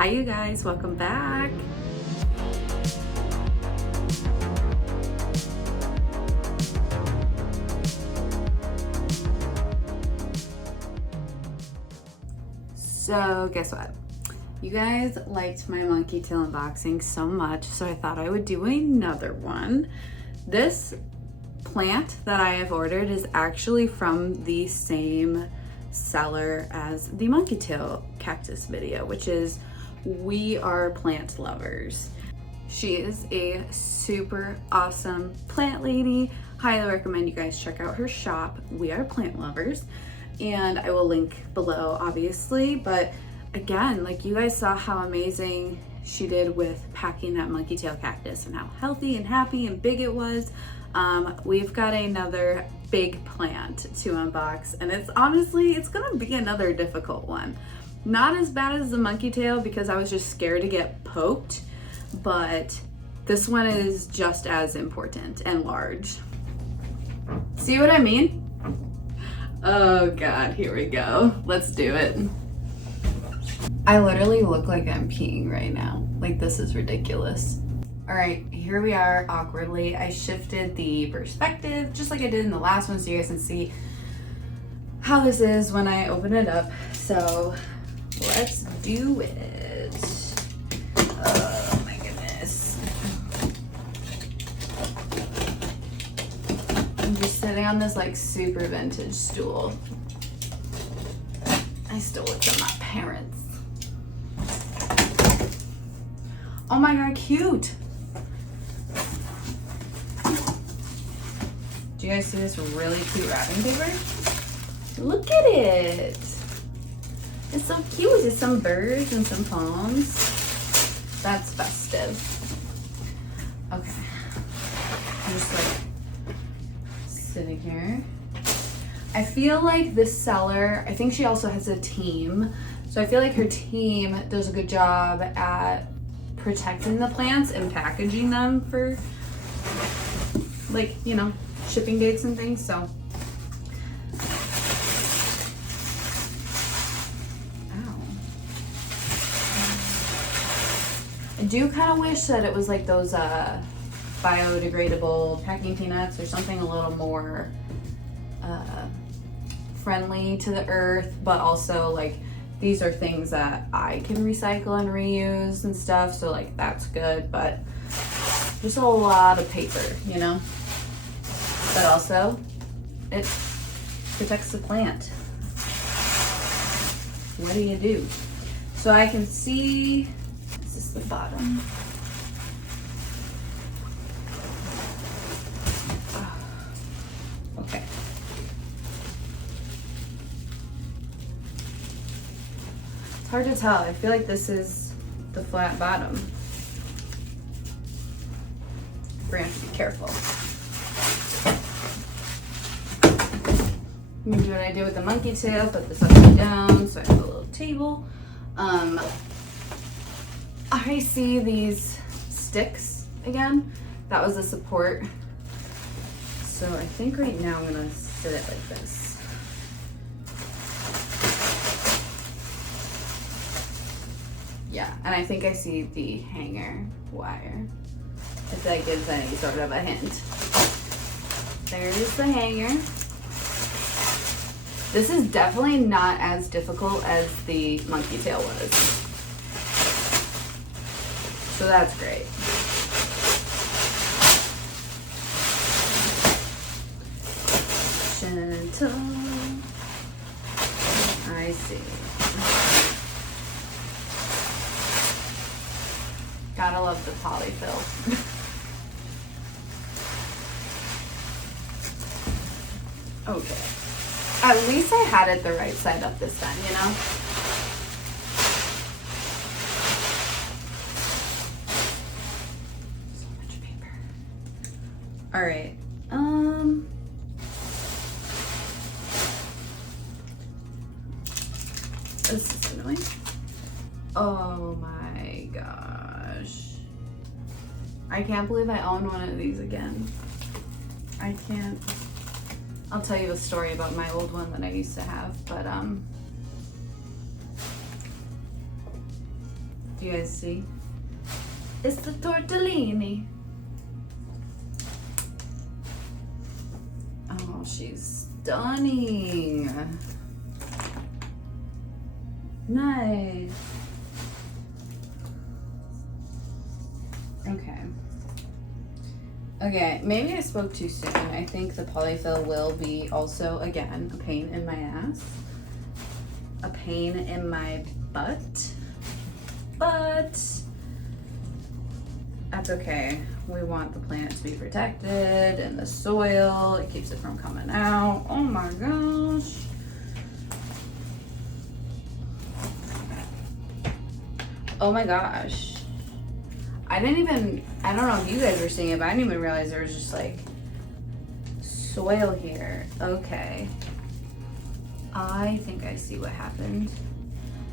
Hi you guys, welcome back. So guess what? You guys liked my monkey tail unboxing so much, so I thought I would do another one. This plant that I have ordered is actually from the same seller as the monkey tail cactus video, which is We Are Plant Lovers. She is a super awesome plant lady. Highly recommend you guys check out her shop, We Are Plant Lovers, and I will link below obviously. But again, like, you guys saw how amazing she did with packing that monkey tail cactus and how healthy and happy and big it was. We've got another big plant to unbox, and it's gonna be another difficult one. Not as bad as the monkey tail because I was just scared to get poked, but this one is just as important and large. See what I mean? Oh God, here we go. Let's do it. I literally look like I'm peeing right now. Like, this is ridiculous. All right, here we are awkwardly. I shifted the perspective just like I did in the last one so you guys can see how this is when I open it up. So let's do it. Oh my goodness. I'm just sitting on this like super vintage stool. I stole it from my parents. Oh my God, cute. Do you guys see this really cute wrapping paper? Look at it. It's so cute. It's some birds and some palms. That's festive. Okay. I'm just like sitting here. I feel like this seller, I think she also has a team. So I feel like her team does a good job at protecting the plants and packaging them for, like, you know, shipping dates and things. So I do kind of wish that it was like those biodegradable packing peanuts or something a little more friendly to the earth, but also like these are things that I can recycle and reuse and stuff, so like that's good. But just a lot of paper, you know, but also it protects the plant. What do you do? So I can see, this is the bottom. Okay. It's hard to tell. I feel like this is the flat bottom. We're gonna have to be careful. I'm gonna do what I did with the monkey tail, put this upside down so I have a little table. I see these sticks again. That was a support. So I think right now I'm gonna sit it like this. Yeah, and I think I see the hanger wire, if that gives any sort of a hint. There's the hanger. This is definitely not as difficult as the monkey tail was. So that's great. Gentle. I see. Gotta love the polyfill. Okay. At least I had it the right side up this time, you know? So much paper. All right. This is annoying. Oh my gosh. I can't believe I own one of these again. I can't. I'll tell you a story about my old one that I used to have, but Do you guys see? It's the tortellini. Oh, she's stunning. Nice. Okay, maybe I spoke too soon. I think the polyfill will be also, again, a pain in my ass. A pain in my butt. But that's okay. We want the plant to be protected and the soil. It keeps it from coming out. Oh my gosh. Oh my gosh. I don't know if you guys were seeing it, but I didn't even realize there was just like soil here. Okay. I think I see what happened.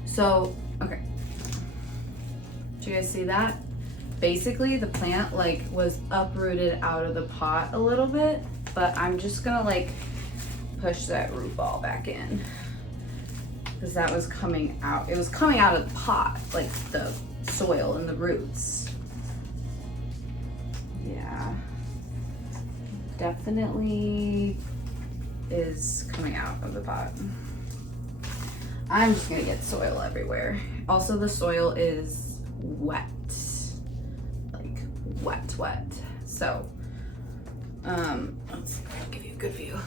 So, okay. Do you guys see that? Basically, the plant like was uprooted out of the pot a little bit, but I'm just gonna like push that root ball back in because that was coming out. It was coming out of the pot, like the soil and the roots. Yeah, definitely is coming out of the pot. I'm just gonna get soil everywhere. Also, the soil is wet, like wet. So, let's give you a good view.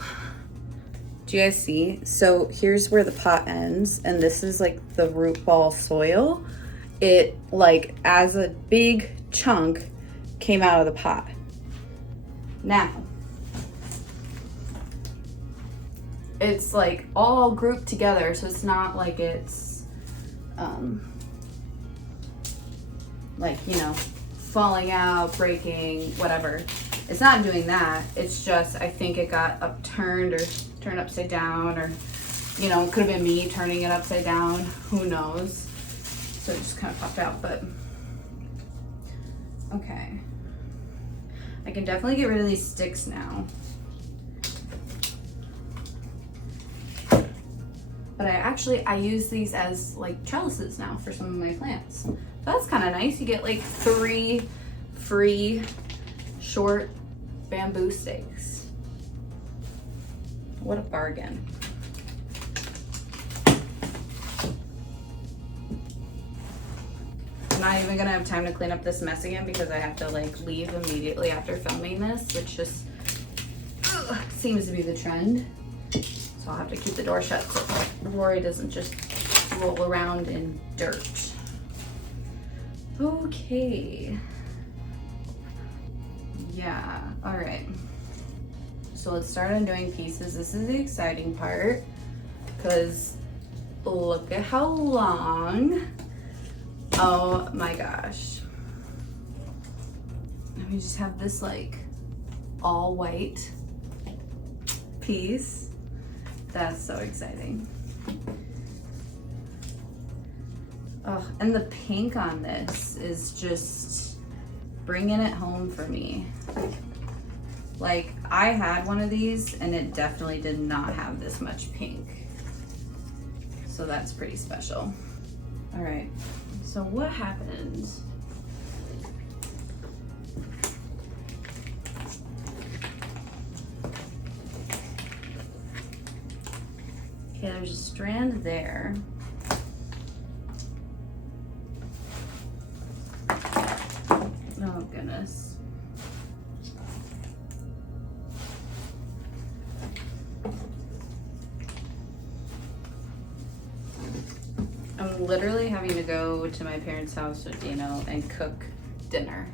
Do you guys see? So here's where the pot ends, and this is like the root ball soil. It like as a big chunk came out of the pot. Now, it's like all grouped together, so it's not like it's like, you know, falling out, breaking, whatever. It's not doing that. It's just, I think it got upturned or turned upside down, or, you know, it could have been me turning it upside down. Who knows? So it just kind of popped out, but okay. I can definitely get rid of these sticks now. But I use these as like trellises now for some of my plants. That's kind of nice. You get like 3 free short bamboo stakes. What a bargain. I'm not even gonna have time to clean up this mess again because I have to like leave immediately after filming this, which just seems to be the trend. So I'll have to keep the door shut so Rory doesn't just roll around in dirt. Okay. Yeah, all right. So let's start undoing pieces. This is the exciting part because look at how long. Oh my gosh. And we just have this like all white piece. That's so exciting. Oh, and the pink on this is just bringing it home for me. Like, I had one of these and it definitely did not have this much pink. So that's pretty special. All right, so what happened? Okay, there's a strand there. Oh goodness. I'm literally having to go to my parents' house with Dino and cook dinner,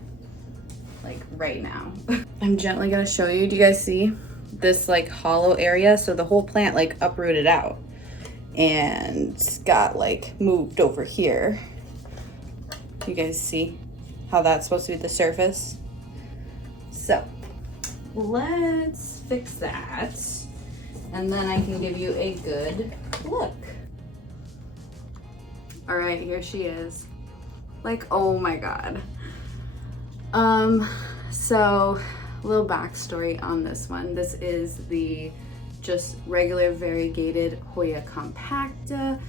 like right now. I'm gently gonna show you. Do you guys see this like hollow area? So the whole plant like uprooted out and got like moved over here. You guys see how that's supposed to be the surface? So let's fix that and then I can give you a good look. All right, here she is. Like, oh my God. So a little backstory on this one. This is the just regular variegated Hoya Compacta.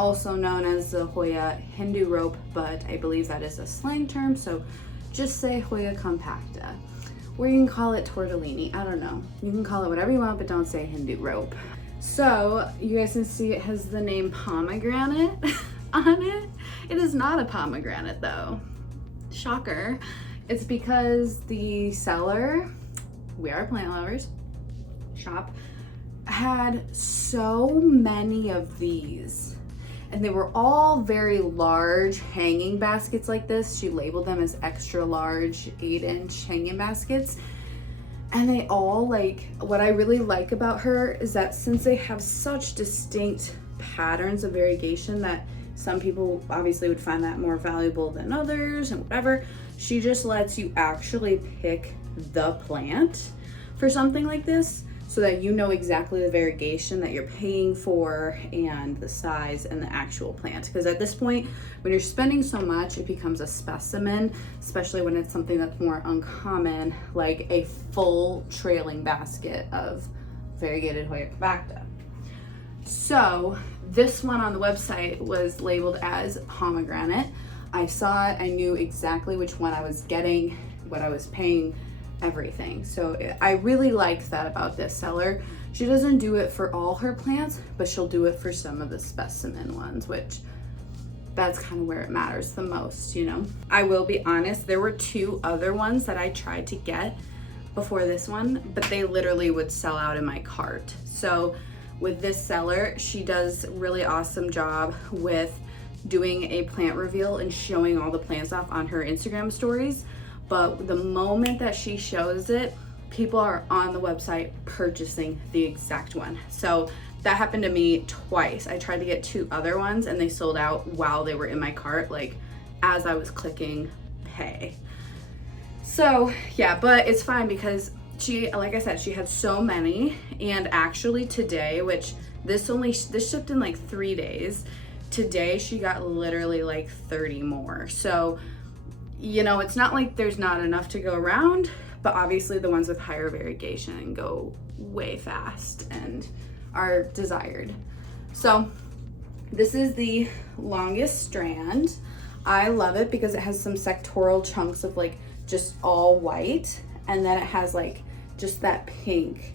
also known as the Hoya Hindu rope, but I believe that is a slang term, so just say Hoya Compacta. Or you can call it tortellini, I don't know. You can call it whatever you want, but don't say Hindu rope. So you guys can see it has the name pomegranate on it. It is not a pomegranate though. Shocker. It's because the seller, We Are Plant Lovers shop, had so many of these, and they were all very large hanging baskets like this. She labeled them as extra large 8-inch hanging baskets. And they all, like, what I really like about her is that since they have such distinct patterns of variegation that some people obviously would find that more valuable than others and whatever, she just lets you actually pick the plant for something like this, so that you know exactly the variegation that you're paying for and the size and the actual plant. Because at this point, when you're spending so much, it becomes a specimen, especially when it's something that's more uncommon, like a full trailing basket of Variegated Hoya Compacta. So this one on the website was labeled as pomegranate. I saw it, I knew exactly which one I was getting, what I was paying, everything. So I really liked that about this seller. She doesn't do it for all her plants, but she'll do it for some of the specimen ones, which that's kind of where it matters the most, you know. I will be honest, there were 2 other ones that I tried to get before this one, but they literally would sell out in my cart. So with this seller, she does a really awesome job with doing a plant reveal and showing all the plants off on her Instagram stories. But the moment that she shows it, people are on the website purchasing the exact one. So that happened to me twice. I tried to get 2 other ones and they sold out while they were in my cart, like as I was clicking pay. So yeah, but it's fine because she, like I said, she had so many. And actually today, which this shipped in like 3 days. Today she got literally like 30 more. So you know, it's not like there's not enough to go around, but obviously the ones with higher variegation go way fast and are desired. So this is the longest strand. I love it because it has some sectoral chunks of like just all white, and then it has like just that pink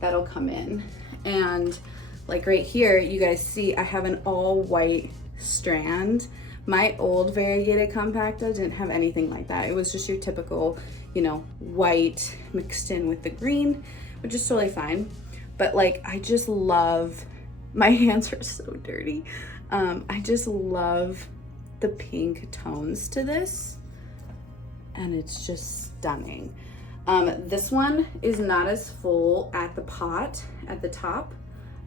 that'll come in. And like right here, you guys see I have an all white strand. My old Variegated Compacta didn't have anything like that. It was just your typical, you know, white mixed in with the green, which is totally fine. But like, I just love, my hands are so dirty. I just love the pink tones to this, and it's just stunning. This one is not as full at the pot at the top,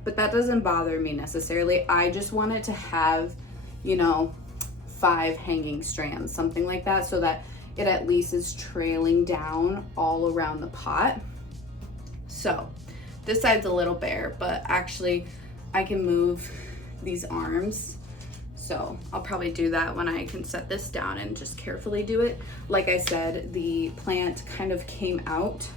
but that doesn't bother me necessarily. I just want it to have, you know, 5 hanging strands, something like that, so that it at least is trailing down all around the pot. So this side's a little bare, but actually I can move these arms. So I'll probably do that when I can set this down and just carefully do it. Like I said, the plant kind of came out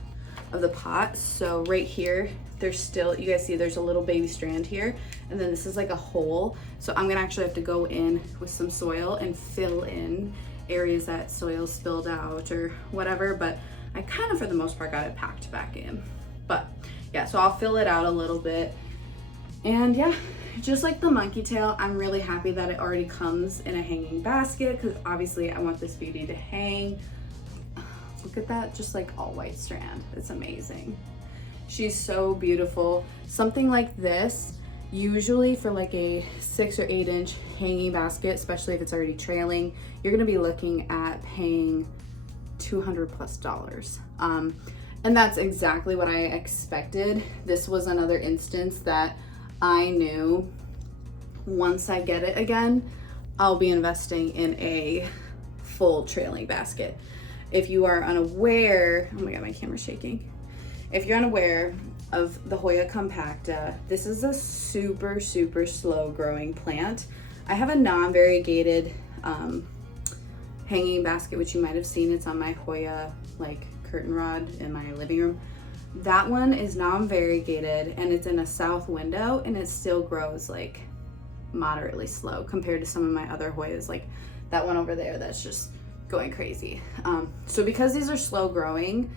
of the pot. So right here, there's still, you guys see there's a little baby strand here, and then this is like a hole. So I'm gonna actually have to go in with some soil and fill in areas that soil spilled out or whatever, but I kind of, for the most part, got it packed back in. But yeah, so I'll fill it out a little bit. And yeah, just like the monkey tail, I'm really happy that it already comes in a hanging basket, because obviously I want this beauty to hang. Look at that, just like all white strand. It's amazing. She's so beautiful. Something like this, usually for like a 6 or 8 inch hanging basket, especially if it's already trailing, you're gonna be looking at paying $200+. And that's exactly what I expected. This was another instance that I knew once I get it again, I'll be investing in a full trailing basket. If you are unaware, oh my God, my camera's shaking. If you're unaware of the Hoya Compacta, this is a super, super slow growing plant. I have a non-variegated hanging basket, which you might have seen. It's on my Hoya like curtain rod in my living room. That one is non-variegated and it's in a south window, and it still grows like moderately slow compared to some of my other Hoyas, like that one over there that's just going crazy. So because these are slow growing,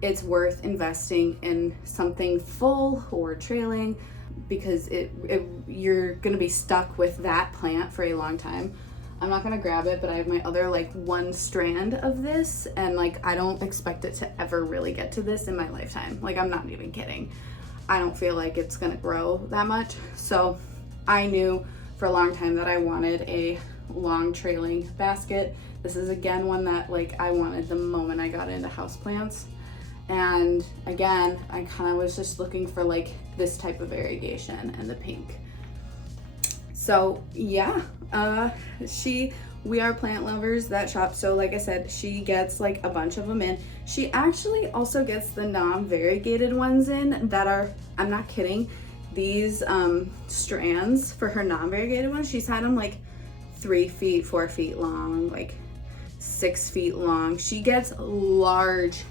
it's worth investing in something full or trailing, because you're gonna be stuck with that plant for a long time. I'm not gonna grab it, but I have my other like one strand of this, and like I don't expect it to ever really get to this in my lifetime. Like, I'm not even kidding. I don't feel like it's gonna grow that much. So I knew for a long time that I wanted a long trailing basket. This is again one that like I wanted the moment I got into houseplants. And again, I kind of was just looking for like this type of variegation and the pink. So yeah, we are plant lovers, that shop. So like I said, she gets like a bunch of them in. She actually also gets the non-variegated ones in that are, I'm not kidding, these strands for her non-variegated ones. She's had them like 3 feet, 4 feet long, like 6 feet long. She gets large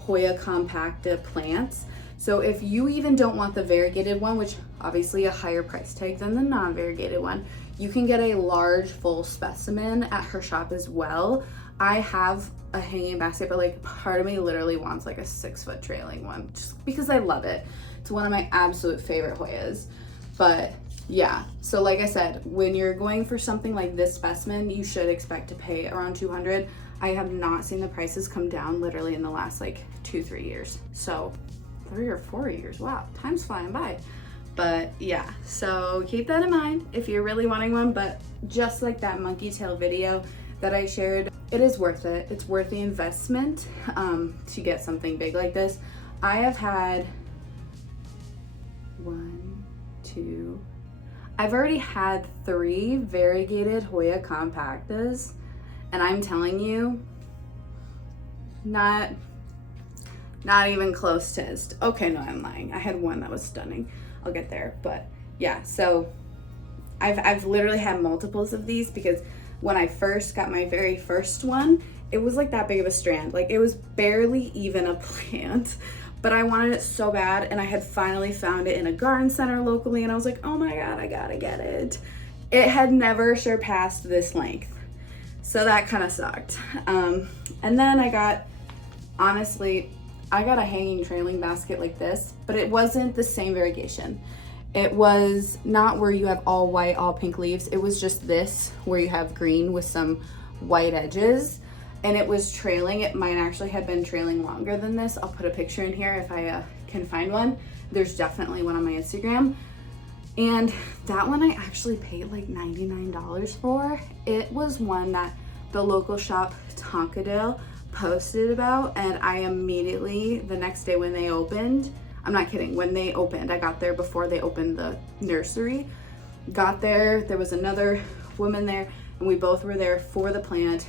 Hoya Compacta plants. So if you even don't want the variegated one, which obviously a higher price tag than the non-variegated one, you can get a large full specimen at her shop as well. I have a hanging basket, but like part of me literally wants like a 6-foot trailing one just because I love it. It's one of my absolute favorite Hoyas. But yeah, so like I said, when you're going for something like this specimen, you should expect to pay around $200. I have not seen the prices come down literally in the last like 2-3 years. So 3 or 4 years, wow, time's flying by. But yeah, so keep that in mind if you're really wanting one. But just like that monkey tail video that I shared, it is worth it. It's worth the investment to get something big like this. I have had I've already had 3 variegated Hoya Compactas, and I'm telling you, not even close to okay, no, I'm lying. I had one that was stunning. I'll get there. But yeah, so I've literally had multiples of these, because when I first got my very first one, it was like that big of a strand. Like, it was barely even a plant, but I wanted it so bad, and I had finally found it in a garden center locally, and I was like, oh my God, I gotta get it. It had never surpassed this length. So that kind of sucked. And then I got a hanging trailing basket like this, but it wasn't the same variegation. It was not where you have all white, all pink leaves. It was just this, where you have green with some white edges, and it was trailing. It might actually have been trailing longer than this. I'll put a picture in here if I can find one. There's definitely one on my Instagram. And that one I actually paid like $99 for. It was one that the local shop, Tonkadale, posted about, and I immediately, the next day when they opened, I'm not kidding, when they opened, I got there before they opened the nursery. Got there was another woman there, and we both were there for the plant.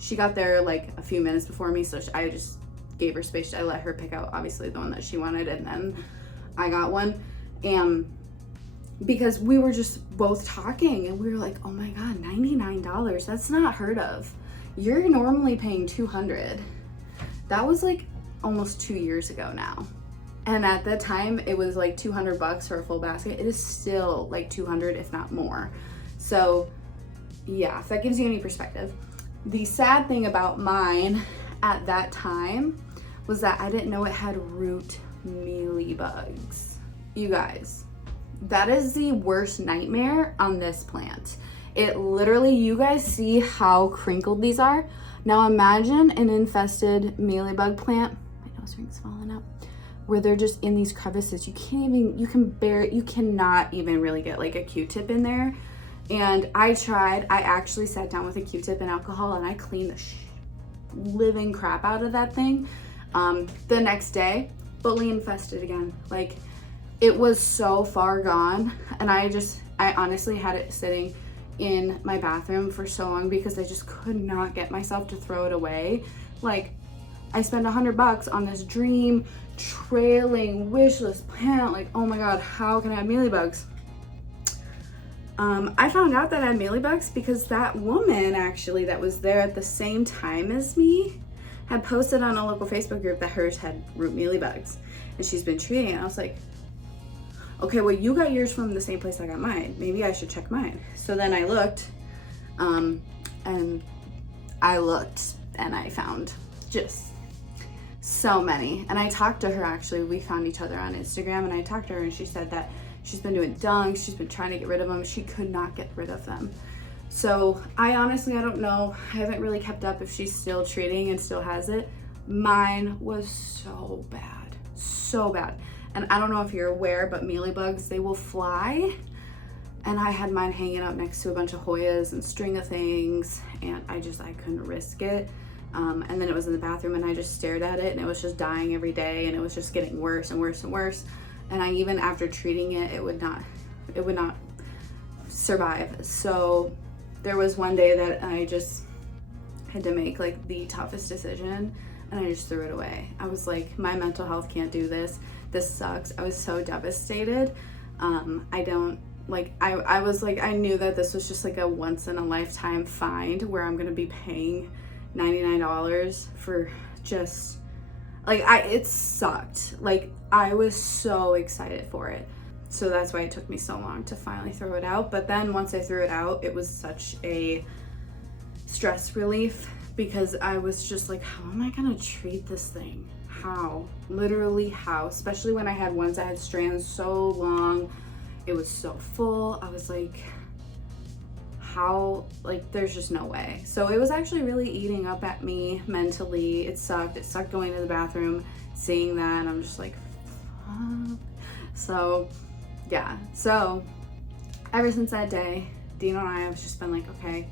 She got there like a few minutes before me, so I just gave her space. I let her pick out obviously the one that she wanted, and then I got one. And because we were just both talking, and we were like, oh my God, $99, that's not heard of. You're normally paying $200. That was like almost 2 years ago now. And at that time, it was like $200 for a full basket. It is still like $200, if not more. So yeah, if that gives you any perspective. The sad thing about mine at that time was that I didn't know it had root mealybugs. You guys, that is the worst nightmare on this plant. It literally, you guys see how crinkled these are? Now imagine an infested mealybug plant. My nose ring's falling out. Where they're just in these crevices. You cannot even really get like a Q-tip in there. And I actually sat down with a Q-tip and alcohol, and I cleaned the living crap out of that thing. The next day, fully infested again. Like, it was so far gone. And I honestly had it sitting in my bathroom for so long because I just could not get myself to throw it away. Like, I spent $100 on this dream trailing wishlist plant. Like, oh my God, how can I have mealybugs? I found out that I had mealybugs because that woman actually that was there at the same time as me had posted on a local Facebook group that hers had root mealybugs, and she's been treating it. I was like, okay, well, you got yours from the same place I got mine. Maybe I should check mine. So then I looked, and I found just so many. And I talked to her, actually. We found each other on Instagram, and I talked to her, and she said that she's been doing dunks. She's been trying to get rid of them. She could not get rid of them. So I don't know. I haven't really kept up if she's still treating and still has it. Mine was so bad, so bad. And I don't know if you're aware, but mealybugs, they will fly. And I had mine hanging up next to a bunch of Hoyas and string of things, and I couldn't risk it. And then it was in the bathroom, and I just stared at it, and it was just dying every day, and it was just getting worse and worse and worse. And I, even after treating it, it would not survive. So there was one day that I just had to make like the toughest decision, and I just threw it away. I was like, my mental health can't do this. This sucks. I was so devastated. I was like, I knew that this was just like a once in a lifetime find where I'm gonna be paying $99 for just like, it sucked. Like, I was so excited for it. So that's why it took me so long to finally throw it out. But then once I threw it out, it was such a stress relief, because I was just like, how am I gonna treat this thing? How? Literally how? Especially when I had ones that had strands so long. It was so full. I was like, how? Like, there's just no way. So it was actually really eating up at me mentally. It sucked. It sucked going to the bathroom, seeing that, and I'm just like, fuck. So yeah. So ever since that day, Dino and I have just been like, okay,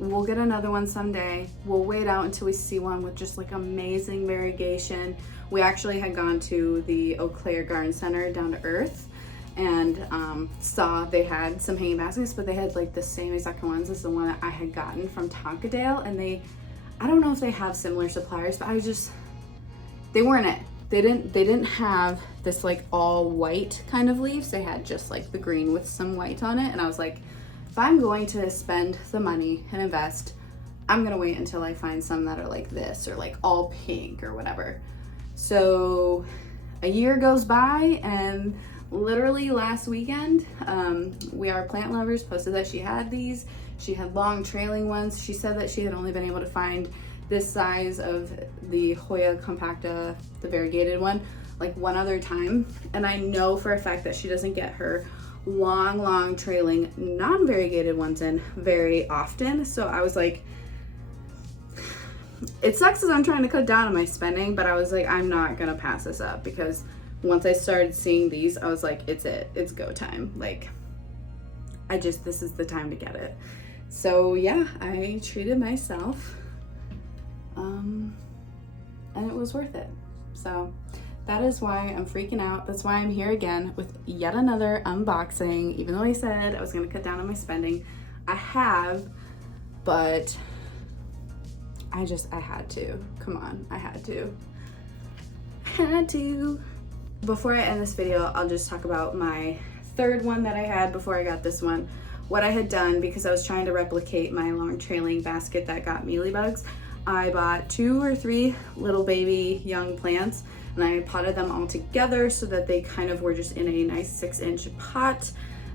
we'll get another one someday. We'll wait out until we see one with just like amazing variegation. We actually had gone to the Eau Claire Garden Center down to Earth, and saw they had some hanging baskets, but they had like the same exact ones as the one that I had gotten from Tonkadale. And I don't know if they have similar suppliers, but they weren't it. They didn't have this like all white kind of leaves. They had just like the green with some white on it. And I was like, if I'm going to spend the money and invest, I'm gonna wait until I find some that are like this, or like all pink or whatever. So a year goes by, and literally last weekend, We Are Plant Lovers posted that she had these. She had long trailing ones. She said that she had only been able to find this size of the Hoya Compacta, the variegated one, like one other time. And I know for a fact that she doesn't get her long trailing non-variegated ones in very often. So I was like, it sucks as I'm trying to cut down on my spending, but I was like, I'm not gonna pass this up, because once I started seeing these, I was like, it's go time. Like, this is the time to get it. So yeah, I treated myself, and it was worth it. So that is why I'm freaking out. That's why I'm here again with yet another unboxing. Even though I said I was gonna cut down on my spending, I have, but I had to. Come on, I had to. Before I end this video, I'll just talk about my third one that I had before I got this one. What I had done, because I was trying to replicate my long trailing basket that got mealybugs, I bought 2 or 3 little baby young plants, and I potted them all together so that they kind of were just in a nice 6-inch pot.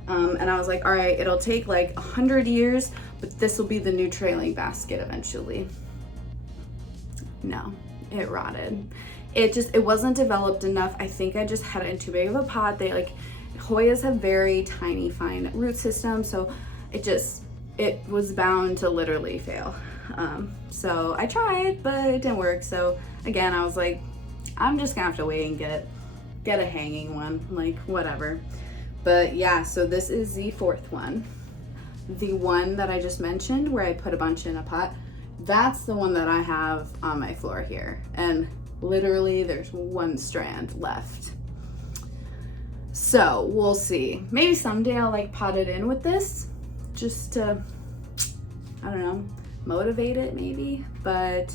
And I was like, all right, it'll take like 100 years, but this will be the new trailing basket eventually. No, it rotted. It wasn't developed enough. I think I just had it in too big of a pot. Hoyas have very tiny, fine root systems, so it was bound to literally fail. So I tried, but it didn't work. So again, I was like, I'm just gonna have to wait and get a hanging one, like whatever. But yeah, so this is the 4th one. The one that I just mentioned where I put a bunch in a pot, that's the one that I have on my floor here. And literally there's 1 strand left. So we'll see. Maybe someday I'll like pot it in with this, just to, I don't know, motivate it maybe. But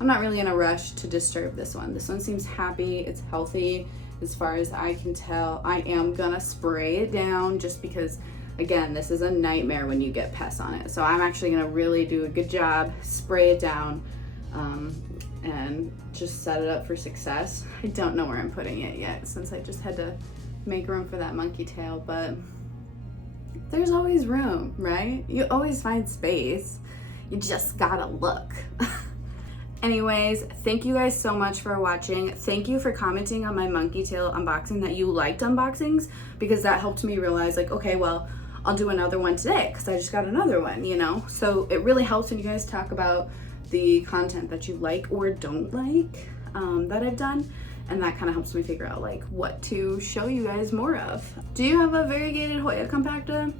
I'm not really in a rush to disturb this one. This one seems happy, it's healthy as far as I can tell. I am gonna spray it down, just because, again, this is a nightmare when you get pests on it. So I'm actually gonna really do a good job, spray it down, and just set it up for success. I don't know where I'm putting it yet, since I just had to make room for that monkey tail, but there's always room, right? You always find space. You just gotta look. Anyways, thank you guys so much for watching. Thank you for commenting on my monkey tail unboxing that you liked unboxings, because that helped me realize like, okay, well, I'll do another one today because I just got another one, you know? So it really helps when you guys talk about the content that you like or don't like that I've done. And that kind of helps me figure out like what to show you guys more of. Do you have a variegated Hoya compacta?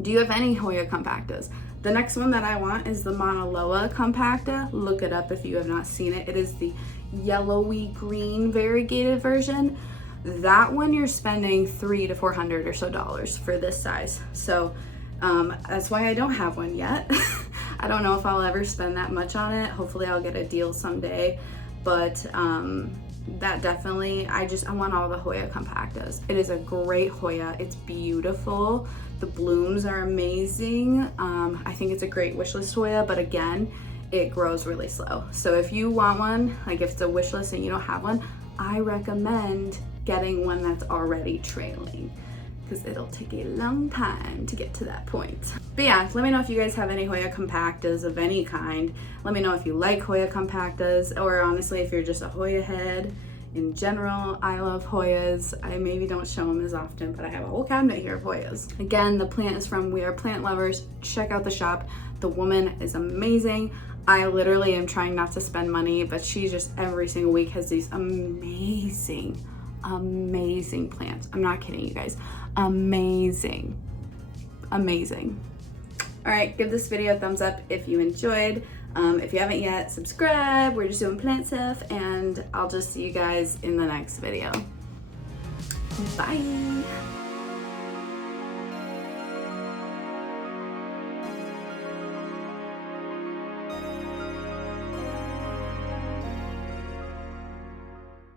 Do you have any Hoya compactas? The next one that I want is the Mauna Loa compacta. Look it up if you have not seen it. It is the yellowy green variegated version. That one you're spending $300 to $400 or so for this size. So that's why I don't have one yet. I don't know if I'll ever spend that much on it. Hopefully I'll get a deal someday, but that definitely, I want all the Hoya compactas. It is a great Hoya. It's beautiful. The blooms are amazing. I think it's a great wishlist Hoya, but again, it grows really slow. So if you want one, like if it's a wish list and you don't have one, I recommend getting one that's already trailing, because it'll take a long time to get to that point. But yeah, let me know if you guys have any Hoya compactas of any kind. Let me know if you like Hoya compactas, or honestly, if you're just a Hoya head. In general, I love Hoyas. I maybe don't show them as often, but I have a whole cabinet here of Hoyas. Again, the plant is from We Are Plant Lovers. Check out the shop. The woman is amazing. I literally am trying not to spend money, but she just every single week has these amazing plants. I'm not kidding you guys. Amazing. All right, give this video a thumbs up if you enjoyed. If you haven't yet, subscribe. We're just doing plant stuff, and I'll just see you guys in the next video. Bye.